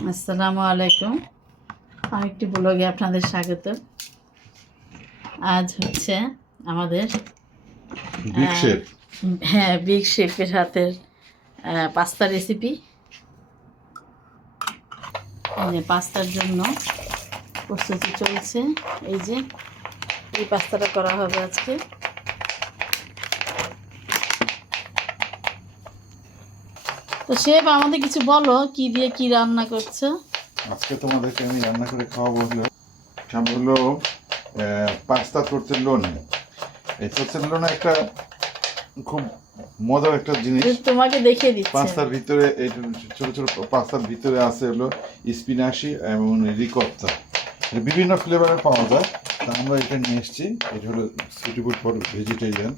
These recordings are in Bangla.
আসসালামু আলাইকুম। আরেকটি ব্লগে আপনাদের স্বাগত। আজ হচ্ছে আমাদের হ্যাঁ বিগ শেফের হাতের পাস্তা রেসিপি পাস্তার জন্য প্রস্তুতি চলছে। এই যে এই পাস্তাটা করা হবে আজকে। তো শেফ আমাদের কিছু বলো কি দিয়ে কি রান্না করছ? আজকে তোমাদেরকে আমি রান্না করে খাওয়াবো হলো সব হলো পাস্তা তোরতেল্লোনে এই তোরতেল্লোনে একটা খুব মজার একটা জিনিস। তোমাকে দেখিয়ে দিচ্ছে। পাস্তার ভিতরে এই ছোট ছোট পাস্তার ভিতরে আছে হলো স্পিনাশি এবং রিকপ্তা। বিভিন্ন ফ্লেভারের পাওয়া যায়। তা আমরা এটা নিয়ে এসেছি। এটা হলো সুইটেবল ফর ভেজিটেরিয়ান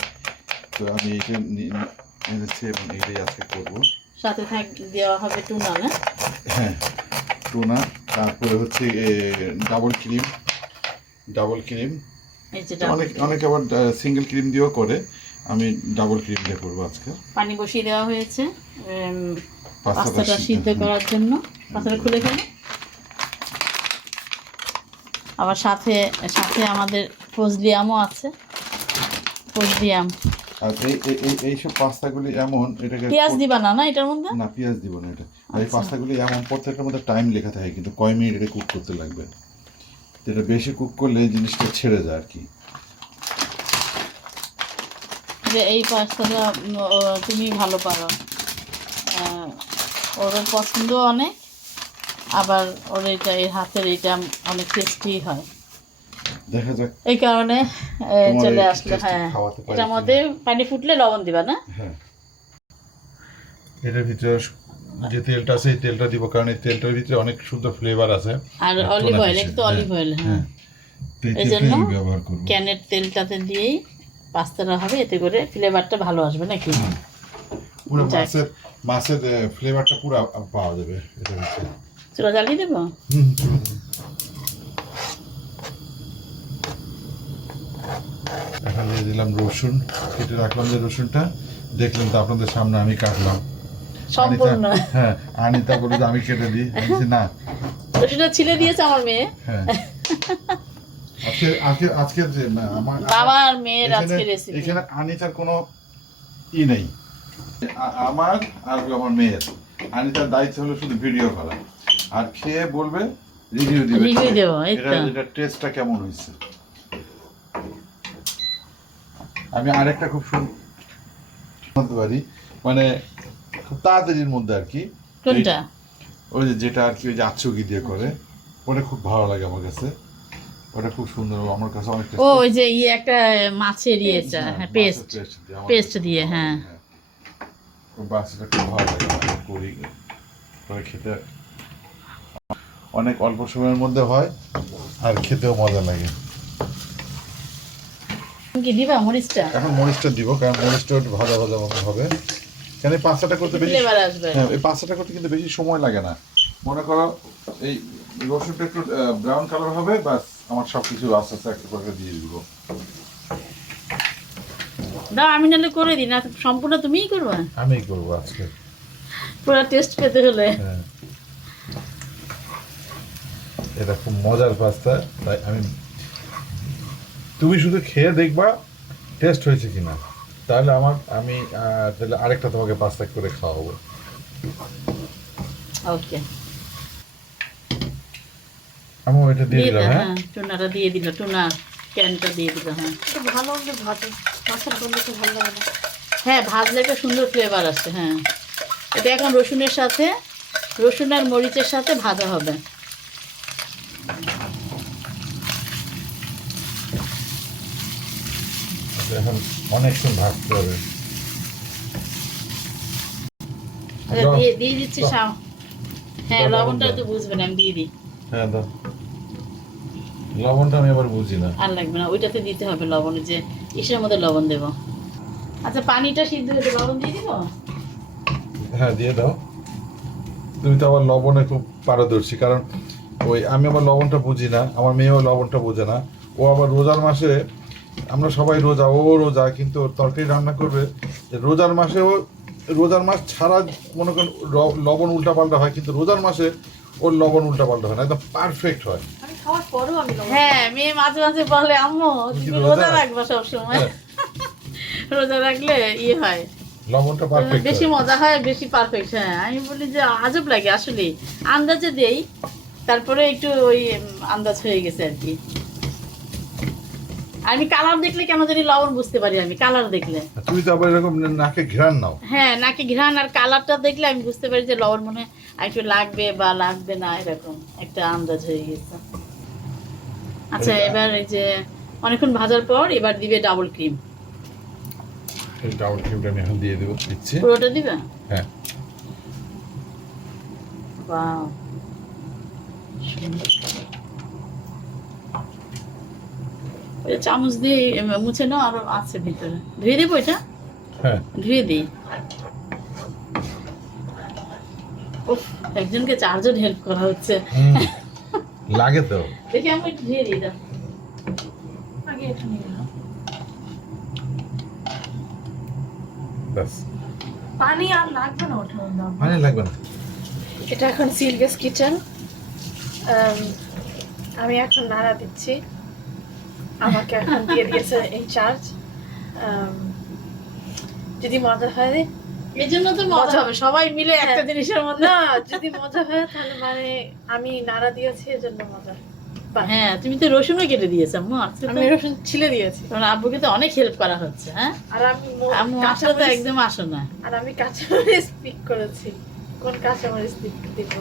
তো আমি এটা নিয়ে এনেছি এবং এটাই আজকে করব। সাথে থাক দেওয়া হবে টুনা না? হ্যাঁ টুনা তারপরে হচ্ছে ডাবল ক্রিম ডাবল ক্রিম অনেক অনেক আবার সিঙ্গেল ক্রিম দিয়েও করে। আমি ডাবল ক্রিম দিয়ে করব আজকে। পানি বসিয়ে দেওয়া হয়েছে পাস্তাটা সিদ্ধ, করার জন্য। পাস্তাটা খুলে ফেলে। আবার সাথে সাথে আমাদের ফজলি আমও আছে। ফজলি আম। আর এই এই- এই এইসব পাস্তাগুলি এমন এটাকে পেঁয়াজ দিবা না না এটার মধ্যে? না পেঁয়াজ দিব না এটা। আর এই আচ্ছা। পাস্তাগুলি এমন প্রত্যেকটার মধ্যে টাইম লেখা থাকে কিন্তু কয় মিনিট এটা কুক করতে লাগবে। এটা বেশি কুক করলে জিনিসটা ছেড়ে যায় আর কি। যে এই পাস্তাটা তুমি ভালো পারো। ওর পছন্দ অনেক আবার ওর এটা এই হাতের এটা অনেক টেস্টি হয়। দেখা যাক। এই কারণে চলে আসলো হ্যাঁ। এটার মধ্যে পানি ফুটলে লবণ দিবা না? হ্যাঁ। এটার ভিতরে যে তেলটা আছে এই তেলটা দিব কারণ এই তেলটার ভিতরে অনেক সুন্দর ফ্লেভার আছে। আর অলিভ অয়েল? একটু হ্যাঁ, অলিভ অয়েল হ্যাঁ এই এই জন্য আমি ব্যবহার করব। ক্যানের তেলটাতে দিয়েই পাস্তাটা হবে এতে করে ফ্লেভারটা ভালো আসবে নাকি? পুরো যাক। মাছের মাছের ফ্লেভারটা পুরো পাওয়া যাবে এটা হচ্ছে। চুলা জ্বালিয়ে দেবো? এখন দিলাম রসুন কেটে রাখলাম যে রসুনটা। দেখলেন তো আপনাদের সামনে আমি কাটলাম। হ্যাঁ আনিতা বলে আমি কেটে দিই। না। রসুনটা ছিলে দিয়েছে আমার মেয়ে। হ্যাঁ। আজকে আজকে আজকে যে আমার বাবা আর মেয়ের আজকে রেসিপি এখানে আনিতার কোনো ই নেই। আমার আর আমার মেয়ের। আনিতার দায়িত্ব হলো শুধু ভিডিও করা। আর খেয়ে বলবে রিভিউ দিবে। Review দেবো, এই এটা তো। এটা টেস্টটা কেমন হয়েছে? আমি আরেকটা খুব সুন্দর বলতে পারি। মানে খুব তাড়াতাড়ির মধ্যে আর কি। কোনটা? ওই যে যেটা আর কি ওই যে আচ্ছুকি দিয়ে করে। ওটা খুব ভালো লাগে আমার কাছে। ওটা খুব সুন্দর আমার কাছে অনেক ও ওই যে ইয়ে একটা মাছের ইয়েটা হ্যাঁ পেস্ট। পেস্ট দিয়ে হ্যাঁ। বাচ্চাটা খুব ভালো লাগে করি। করে খেতে অনেক অল্প সময়ের মধ্যে হয় আর খেতেও মজা লাগে। কি দিবা মরিচটা? এখন মরিচটা দিব কারণ মরিচটা একটু ভাজা ভাজা মতো হবে। কেন এই পাস্তাটা করতে বেশি হ্যাঁ এই পাস্তাটা করতে কিন্তু বেশি সময় লাগে না। মনে করো এই রসুনটা একটু ব্রাউন কালার হবে বাস আমার সব কিছু আস্তে আস্তে একটা করে দিয়ে দিব। দাও আমি নাহলে করে দিই না সম্পূর্ণ তুমিই করবে? আমি করব আজকে। পুরো টেস্ট পেতে হলে। হ্যাঁ। এটা খুব মজার পাস্তা তাই আমি তুমি শুধু খেয়ে দেখবা টেস্ট হয়েছে কিনা। তাহলে আমার আমি তাহলে আরেকটা তোমাকে পাস্তা করে খাওয়াবো। ওকে আমি এটা দিয়ে দিলাম হ্যাঁ? হ্যাঁ টুনাটা দিয়ে দিল টুনা ক্যানটা দিয়ে দিল হ্যাঁ। ভালো হবে ভাজো মাছের গন্ধ তো ভালো লাগে। না হ্যাঁ ভাজলে একটা সুন্দর ফ্লেভার আসে হ্যাঁ। এটা এখন রসুনের সাথে রসুন আর মরিচের সাথে ভাজা হবে। এখন অনেকক্ষণ ভাজতে হবে। আচ্ছা, দিয়ে দিয়ে দিচ্ছি সাম হ্যাঁ লবণ লবণটা তো বুঝবেন আমি দিয়ে দিই। হ্যাঁ দাও। লবণটা আমি আবার বুঝি না। আর লাগবে না ওইটাতে দিতে হবে লবণ যে ইসের মধ্যে লবণ দেবো। আচ্ছা পানিটা সিদ্ধ হতে লবণ দিয়ে দিব? হ্যাঁ দিয়ে দাও। তুমি তো আবার লবণে খুব পারদর্শী কারণ ওই আমি আবার লবণটা বুঝি না আমার মেয়েও লবণটা বোঝে না। ও আবার রোজার মাসে আমরা সবাই রোজা ও রোজা কিন্তু ওর তরকারি রান্না করবে। যে রোজার মাসেও রোজার মাস ছাড়া মনে করেন লবণ উল্টাপাল্টা হয় কিন্তু রোজার মাসে ওর লবণ উল্টাপাল্টা হয় না একদম পারফেক্ট হয়। আমি খাওয়ার পরেও আমি লবণ হ্যাঁ মেয়ে মাঝে মাঝে বলে আম্মু তুমি রোজা রোজা? রাখ- রাখবা সবসময়। হ্যাঁ। রোজা রাখলে ইয়ে হয়। লবণটা পারফেক্ট বেশি মজা হয় বেশি পারফেক্ট হ্যাঁ। আমি বলি যে আজব লাগে আসলে আন্দাজে দেই তারপরে একটু ওই আন্দাজ হয়ে গেছে আর কি। আমি কালার দেখলে কেন জানি লবণ বুঝতে পারি আমি কালার দেখলে। তুমি তো আবার এরকম নাকে ঘ্রাণ নাও। হ্যাঁ নাকি ঘ্রাণ আর কালারটা দেখলে আমি বুঝতে পারি যে লবণ মনে একটু লাগবে বা লাগবে না এরকম একটা আন্দাজ হয়ে গেছে। আচ্ছা এবার এই যে অনেকক্ষণ ভাজার পর এবার দিবে ডাবল ক্রিম এই ডাবল ক্রিমটা আমি এখন দিয়ে দেবো দিচ্ছি। পুরোটা দিবে? হ্যাঁ। বাহ। সুন্দর। ওই চামচ দিয়ে মুছে নাও আরও আছে ভিতরে। ধুয়ে দেবো এটা? হ্যাঁ। ধুয়ে দিই। একজনকে চারজন হেল্প করা হচ্ছে। লাগে তো। দেখি আমি একটু ধুয়ে দিই দাও। আগে এটা নিয়ে নাও। পানি আর লাগবে না দাম মানে লাগবে না। এটা এখন সিলভেস কিচেন। আমি এখন নাড়া দিচ্ছি। আমাকে এখন দিয়ে দিয়েছে ইনচার্জ যদি মজা হয় জন্য তো মজা হবে সবাই মিলে একটা হ্যাঁ। জিনিসের মধ্যে না যদি মজা হয় তাহলে মানে আমি নাড়া দিয়েছি এজন্য মজা। হ্যাঁ তুমি তো রসুনও কেটে দিয়েছ আম্মু আমি রসুন ছিলে দিয়েছি। তোমার আব্বুকে তো অনেক হেল্প করা হচ্ছে হ্যাঁ? আর আমি আম্মু আসলে তো একদম আসো না। আর আমি কাঁচামরিচ পিক করেছি। কোন কাঁচামরিচ পিক দিব?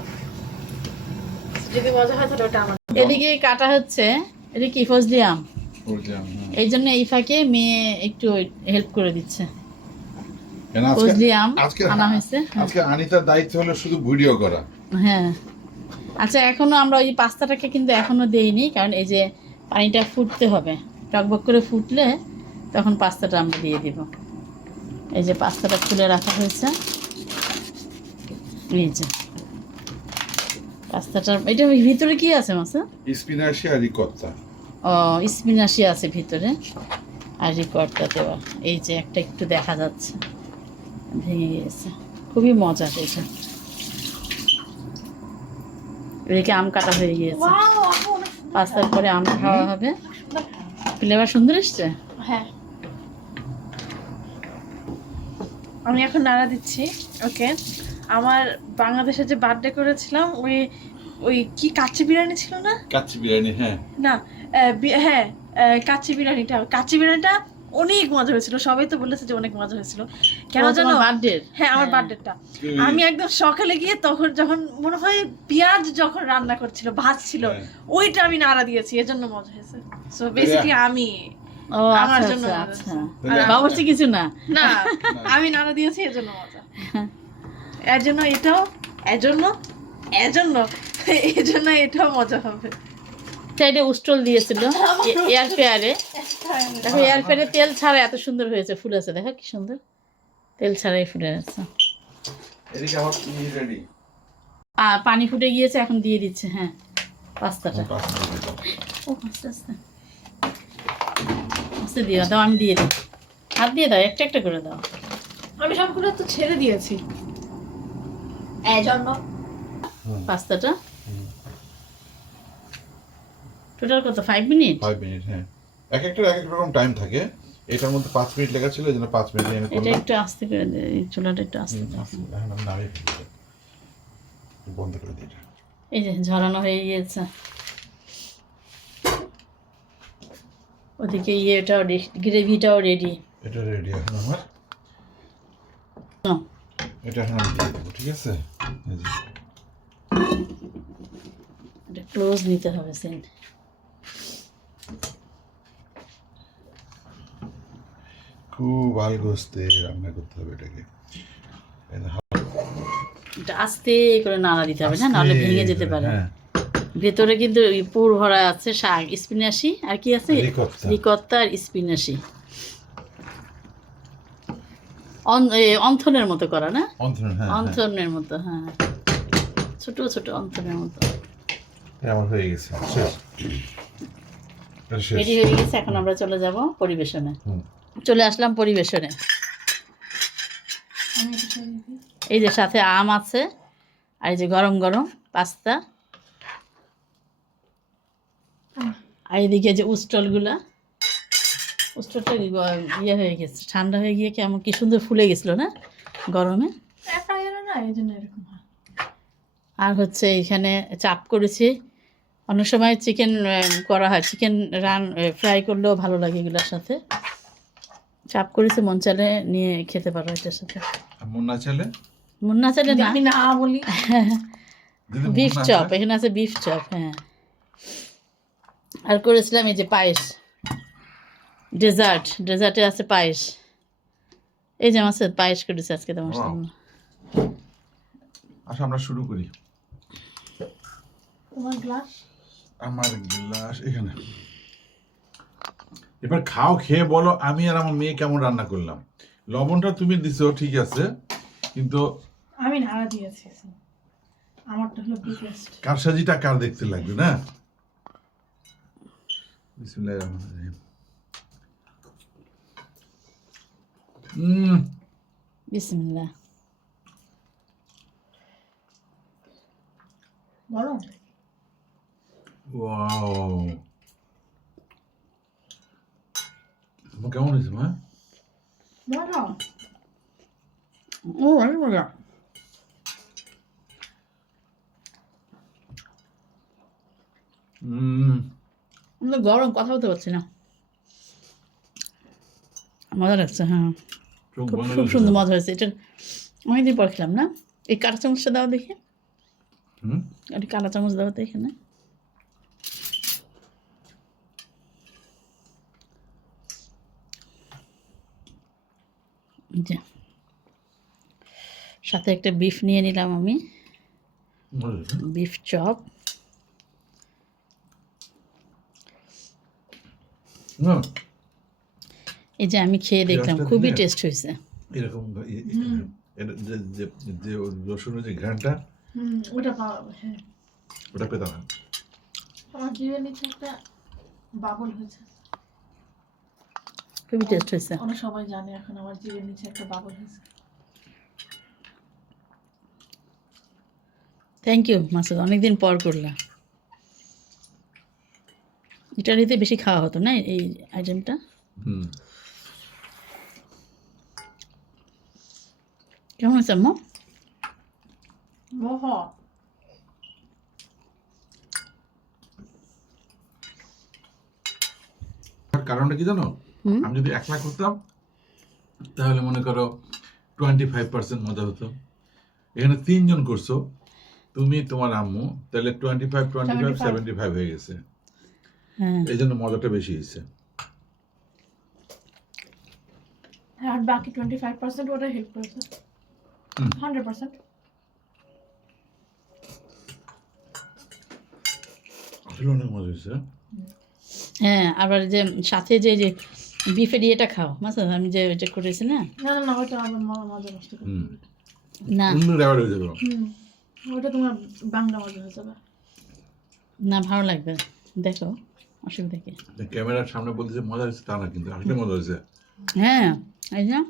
যদি মজা হয় তাহলে ওটা আমার। এদিকে কাটা হচ্ছে এটা কি ফজলি আম। এই জন্য এই ফাঁকে মেয়ে একটু হেল্প করে দিচ্ছে। আনা হয়েছে হ্যাঁ। আজকে আনিতার দায়িত্ব হলো শুধু ভিডিও করা। হ্যাঁ। আচ্ছা এখনও আমরা ওই পাস্তাটাকে কিন্তু এখনও দেইনি কারণ এই যে পানিটা ফুটতে হবে। টকবক করে ফুটলে তখন পাস্তাটা আমরা দিয়ে দিব। এই যে পাস্তাটা খুলে রাখা হয়েছে। এই যে। পাস্তাটার এটা ভিতরে কি আছে মাসা? স্পিনাশি আর রিকত্তা ও স্পিনাশি আছে ভিতরে। আর রিকর্ডটা দেওয়া। এই যে একটা একটু দেখা যাচ্ছে। ভেঙে গিয়েছে। খুবই মজার এটা। এদিকে আম কাটা হয়ে গিয়েছে। ওয়াও আপু পাস্তার পরে আম খাওয়া হবে। ফ্লেভার সুন্দর এসছে? হ্যাঁ। আমি এখন নাড়া দিচ্ছি। ওকে। আমার বাংলাদেশে যে বার্থডে করেছিলাম ওই ওই কি কাচ্চি বিরিয়ানি ছিল না? কাচ্চি বিরিয়ানি হ্যাঁ। না হ্যাঁ কাচ্চি বিরিয়ানিটা কাচ্চি বিরিয়ানিটা অনেক মজা হয়েছিল। সবাই তো বলেছে যে অনেক মজা হয়েছিল। কেন জানো? হ্যাঁ আমার বার্থডেটা আমি একদম সকালে গিয়ে তখন যখন মনে হয় পেঁয়াজ যখন রান্না করছিল ভাজছিল হ্যাঁ। ওইটা আমি নাড়া দিয়েছি এর জন্য মজা হয়েছে। সো বেসিক্যালি আমি ও আমার আচ্ছা জন্য আচ্ছা। মজা আচ্ছা। বাবুর্চি কিছু না? না আমি নাড়া দিয়েছি এর জন্য মজা। এর জন্য এটাও এর জন্য এর জন্য এর জন্য এটাও মজা হবে। সাইডে উস্টল দিয়েছিল এয়ার ফেয়ারে দেখো এয়ার ফেয়ারে তেল ছাড়া এত সুন্দর হয়েছে ফুল আছে দেখো কি সুন্দর। তেল ছাড়াই ফুলে আছে এদিকে আমার রেডি আর পানি ফুটে গিয়েছে এখন দিয়ে দিচ্ছে হ্যাঁ পাস্তাটা। ও আস্তে আস্তে। আস্তে দিয়ে দাও আমি দিয়ে দিই। হাত দিয়ে দাও একটা একটা করে দাও। আমি সবগুলো তো ছেড়ে দিয়েছি। পাস্তাটা। টোটাল কত? ফাইভ মিনিট ফাইভ মিনিট হ্যাঁ। এক একটা এক এক রকম টাইম থাকে। এটার মধ্যে পাঁচ মিনিট লেখা ছিল এই জন্য পাঁচ মিনিট আমি এটা একটু আস্তে করে দে চুলাটা একটু আস্তে এখন আমি নামিয়ে বন্ধ করে দিই এই যে ঝরানো হয়ে গিয়েছে। ওদিকে ইয়েটাও গ্রেভিটাও রেডি এটা রেডি এখন আমার। এটা এখন আমি দিয়ে দেবো ঠিক আছে। এটা ক্লোজ নিতে হবে সেন খুব আলগোস্তে রান্না করতে হবে এটাকে। এটা আস্তে করে নাড়া দিতে হবে না? নাহলে ভেঙে যেতে পারে। হ্যাঁ। ভেতরে কিন্তু পুর ভরা আছে শাক স্পিনাশি আর কি আছে? আর স্পিনাশি। অন্থনের মতো করা না? হ্যাঁ হ্যাঁ। অন্থনের মতো হ্যাঁ। ছোট ছোট অন্থনের মতো। আমার হয়ে গেছে। রেডি হয়ে গেছে এখন আমরা চলে যাব পরিবেশনে। হুম। চলে আসলাম পরিবেশনে। এই যে সাথে আম আছে আর এই যে গরম গরম পাস্তা। আর এদিকে যে উস্টলগুলা উস্টলটা ইয়ে হয়ে গেছে ঠান্ডা হয়ে গিয়ে কেমন কি সুন্দর ফুলে গেছিল না গরমে? আর হচ্ছে এখানে চাপ করেছি। অনেক সময় চিকেন করা হয় চিকেন রান ফ্রাই করলেও ভালো লাগে এগুলোর সাথে। চাপ করেছে মন চালে নিয়ে খেতে পারো এটার সাথে। মন না মন না চালে না। আমি না বলি? বিফ চপ এখানে আছে বিফ চপ হ্যাঁ। আর করেছিলাম এই যে পায়েস। ডেজার্ট ডেজার্টে আছে পায়েস। এই যে আমার সাথে পায়েস করেছে আজকে তোমার সামনে। আসো আমরা শুরু করি। তোমার গ্লাস আমার গ্লাস এখানে। এবার খাও খেয়ে বলো আমি আর আমার মেয়ে কেমন রান্না করলাম। লবণটা তুমি দিছো ঠিক আছে কিন্তু আমি নাড়া দিয়েছি আমারটা হলো বিগেস্ট কারসাজিটা কার দেখতে লাগবে না? বিসমিল্লাহির রহমানির রহিম। উম, বিসমিল্লাহ। গরম ওয়াও তোমার কেমন হয়েছে মা মজা ও অনেক মজা গরম কথা বলতে পারছি না মজা লাগছে হ্যাঁ খুব খুব সুন্দর মজা হয়েছে এটা অনেকদিন পর খেলাম না এই কাঁটা চামচটা দাও দেখি হুম? একটু কাঁটা চামচ দাও তো এখানে যে। সাথে একটা বিফ নিয়ে নিলাম আমি। বিফ চপ এই যে আমি খেয়ে দেখলাম খুবই টেস্ট হয়েছে। এরকম যে- যে- যে রসুনের যে ঘ্রাণটা ওটা পাওয়া হ্যাঁ। ওটা পেতাম আমার জিভের নিচে একটা বাবল হয়েছে। খুবই টেস্ট হয়েছে। ওরা সবাই জানে এখন আমার জিভের নিচে একটা বাবল হয়েছে। Thank you Masud. অনেকদিন পর করলাম ইটালিতে বেশি খাওয়া হতো না এই আইটেমটা? কেমন হয়েছে আম্মু? কারণটা কি জানো? আমি যদি একলা করতাম তাহলে মনে করো টোয়েন্টি ফাইভ পার্সেন্ট মজা হতো। এখানে তিনজন করছ তুমি তোমার আম্মু তাহলে twenty five twenty five seventy five হয়ে গেছে। হ্যাঁ। এই জন্য মজাটা বেশি হয়েছে। আর বাকি টোয়েন্টি ফাইভ পার্সেন্ট ওটা হেল্প করেছে। হান্ড্রেড পার্সেন্ট আসলে অনেক মজা হয়েছে। হ্যাঁ আবার যে সাথে যে যে বিফের ইয়েটা খাও। মাসুদ আমি যে ওইটা করেছি না? না না না ওটা আবার মা- মজা নষ্ট না। অন্য রেওয়ার হয়ে যাবে। ওটা তোমার বাংলা মজা হয়ে যাবে। না ভালো লাগবে। দেখো অসুবিধা কি? ক্যামেরার সামনে বলতেছে মজা হয়েছে তা না কিন্তু আসলে মজা হয়েছে। হ্যাঁ এই হুম।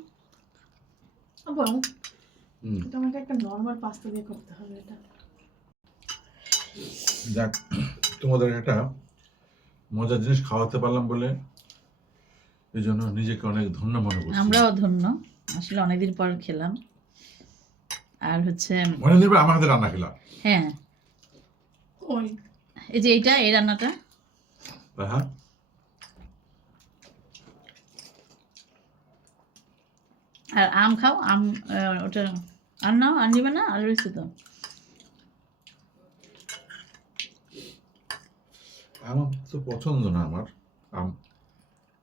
এটা আমাকে একটা নর্মাল পাস্তা দিয়ে করতে হবে এটা। যাক তোমাদের একটা মজার জিনিস খাওয়াতে পারলাম বলে এই জন্য নিজেকে অনেক ধন্য মনে করছি। আমরাও ধন্য। আসলে অনেকদিন পর খেলাম। আর হচ্ছে অনেকদিন পর আমার হাতে রান্না খেলাম হ্যাঁ। ওই এই যে এইটা এই রান্নাটা। হ্যাঁ আর আম খাও আম আহ, ওটা আর নাও আর নিবে না আর রয়েছে তো। আমার তো পছন্দ না আমার। আম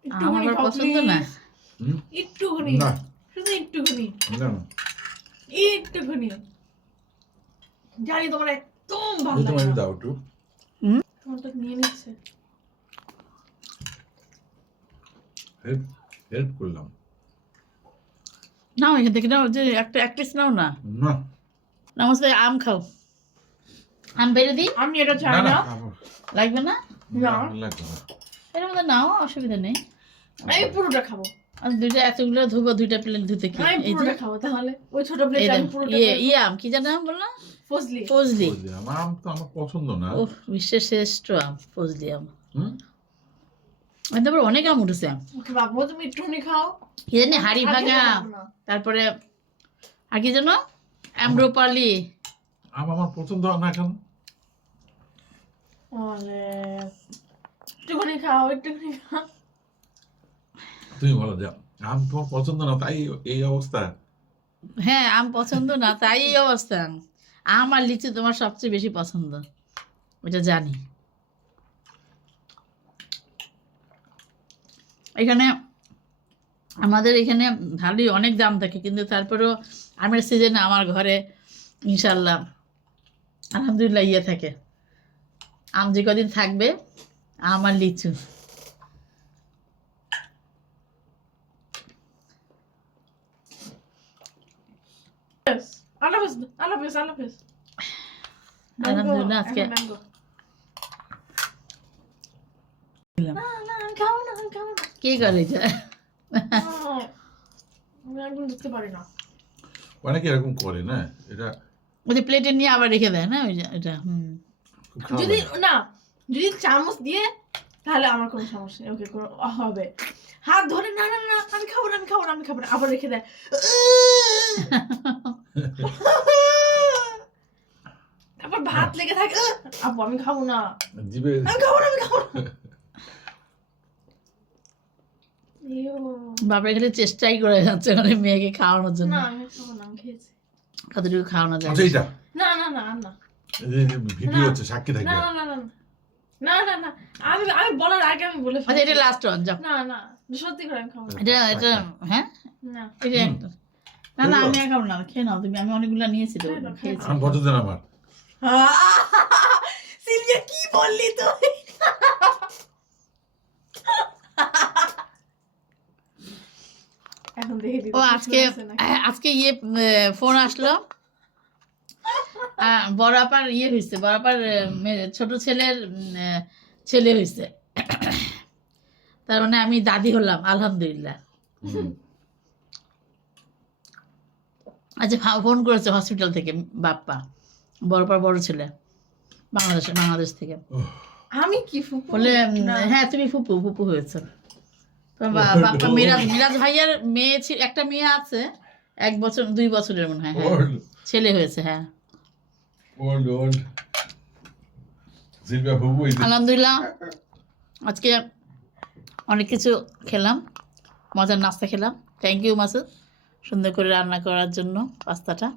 পছন্দ না। হুম? একটুখানি। না। শুধু একটুখানি। না না। একটুখানি। জানি তোমার একদম ভালো তোমার দাও একটু। তোমারটা নিয়ে নিচ্ছে। হেল্প হেল্প করলাম। নাও এখান থেকে নাও যে একটা এক পিস নাও না। না। নমস্তে আম খাও। আম বেড়ে দিই? আমি এটা চাই না না লাগবে না না। না, লাগবে না। এর মধ্যে নাও অসুবিধা নেই। আমি পুরোটা খাব। আর দুইটা এতগুলো ধুবো দুইটা প্লেট ধুতে কি? আমি পুরোটা খাব তাহলে। ওই ছোট প্লেট আমি পুরোটা ইয়ে খাব। ইয়াম কি জানো নাম বলল ফজলি। ফজলি। আম। তো আমার পছন্দ না। ও বিশ্বের শ্রেষ্ঠ আম ফজলি আম। তারপর অনেক আম উঠেছে। ওকে বাবু তুমি একটুখানি খাও। কি জানি হাড়ি ভাঙা। তারপরে আর কি জানো? অ্যাম্ব্রোপালি আম আমার পছন্দ না কেন একটুখানি খাও একটুখানি খাও। তুমি বলো আম তোমার পছন্দ না, তাই এই অবস্থা। হ্যাঁ আম পছন্দ না, তাই এই অবস্থা। আম আর লিচু তোমার সবচেয়ে বেশি পছন্দ জানি। এখানে আমাদের এখানে ভালোই অনেক দাম থাকে, কিন্তু তারপরেও আমের সিজনে আমার ঘরে ইনশাল্লাহ আলহামদুলিল্লাহ ইয়ে থাকে। আম যে কদিন থাকবে, আম আর লিচু আল্লাহ হাফেজ আল্লাহ হাফেজ আলহামদুলিল্লাহ আজকে এখন mango। না না আমি খাব না আমি খাব না কে করে অনেকে এরকম করে না এটা ওই প্লেটে নিয়ে আবার রেখে দেয় না ওই এটা যদি। না যদি চামচ দিয়ে তাহলে আমার কোনো সমস্যা নেই ওকে কোনো হবে হাত ধরে না না না আমি খাব না আমি খাব না আমি খাব না আবার রেখে দেয় ভাত লেগে থাকে আপু আমি খাব না জিভে আমি খাব না আমি খাব না ইয়ো। বাপের খালি চেষ্টাই করে যাচ্ছে মানে মেয়েকে খাওয়ানোর জন্য না আমি খাব না খেয়েছি কতটুকু খাওয়ানো যায় আচ্ছা না না না না ভিডিও হচ্ছে সাক্ষী না থাকবে না না না না। না না না আমি আমি বলার আগে আমি বলে আচ্ছা এটা লাস্ট ওয়ান যাও না না সত্যি করে আমি খাব এটা এটা হ্যাঁ না এটা একটা না না আমি খাব না খেয়ে নাও তুমি আমি অনেকগুলো নিয়েছি তো খেয়েছি আমার সিলভিয়া কি বললি তুই ও আজকে আজকে ইয়ে ফোন আসলো। আহ, বড় ইয়ে হয়েছে বড় আপার ছোট ছেলের ছেলে হয়েছে তার মানে আমি দাদি হলাম আলহামদুলিল্লাহ। আচ্ছা ফোন করেছে হসপিটাল থেকে বাপ্পা। বড়পার বড় ছেলে বাংলাদেশ বাংলাদেশ থেকে। আমি কি ফুপু? বলে হ্যাঁ তুমি ফুপু ফুপু হয়েছে। তো বা- মিরাজ মিরাজ ভাইয়ের মেয়ে ছিল একটা মেয়ে আছে এক বছর দুই বছরের মনে হয় হ্যাঁ। ছেলে হয়েছে হ্যাঁ। বাবু আলহামদুলিল্লাহ আজকে অনেক কিছু খেলাম মজার নাস্তা খেলাম। Thank you Masud. সুন্দর করে রান্না করার জন্য পাস্তাটা।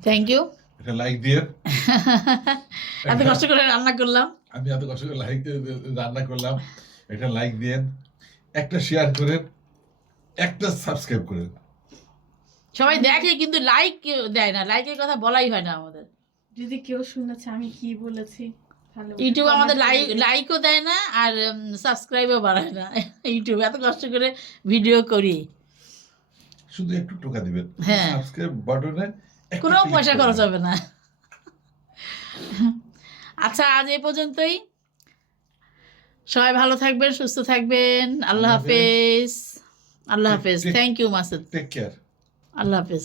থ্যাংক ইউ এটা লাইক দিয়ে। এত কষ্ট করে রান্না করলাম। আমি এত কষ্ট করে লাইক রান্না করলাম। একটা লাইক দিয়েন একটা শেয়ার করেন একটা সাবস্ক্রাইব করেন। সবাই দেখে কিন্তু লাইক দেয় না। লাইকের কথা বলাই হয় না আমাদের। যদি কেউ শুনেছে আমি কি বলেছি? ইউটিউব আমাদের লাইক। লাইকও দেয় না আর সাবস্ক্রাইবও বাড়ায় না। ইউটিউব এত কষ্ট করে ভিডিও করি। শুধু একটু টোকা দিবেন। হ্যাঁ। সাবস্ক্রাইব বাটনে কোনো পয়সা খরচ হবে না। আচ্ছা আজ এই পর্যন্তই। সবাই ভালো থাকবেন সুস্থ থাকবেন। আল্লাহ হাফেজ। হাফেজ। আল্লাহ হাফেজ। Thank you Masud take care Allah হাফেজ।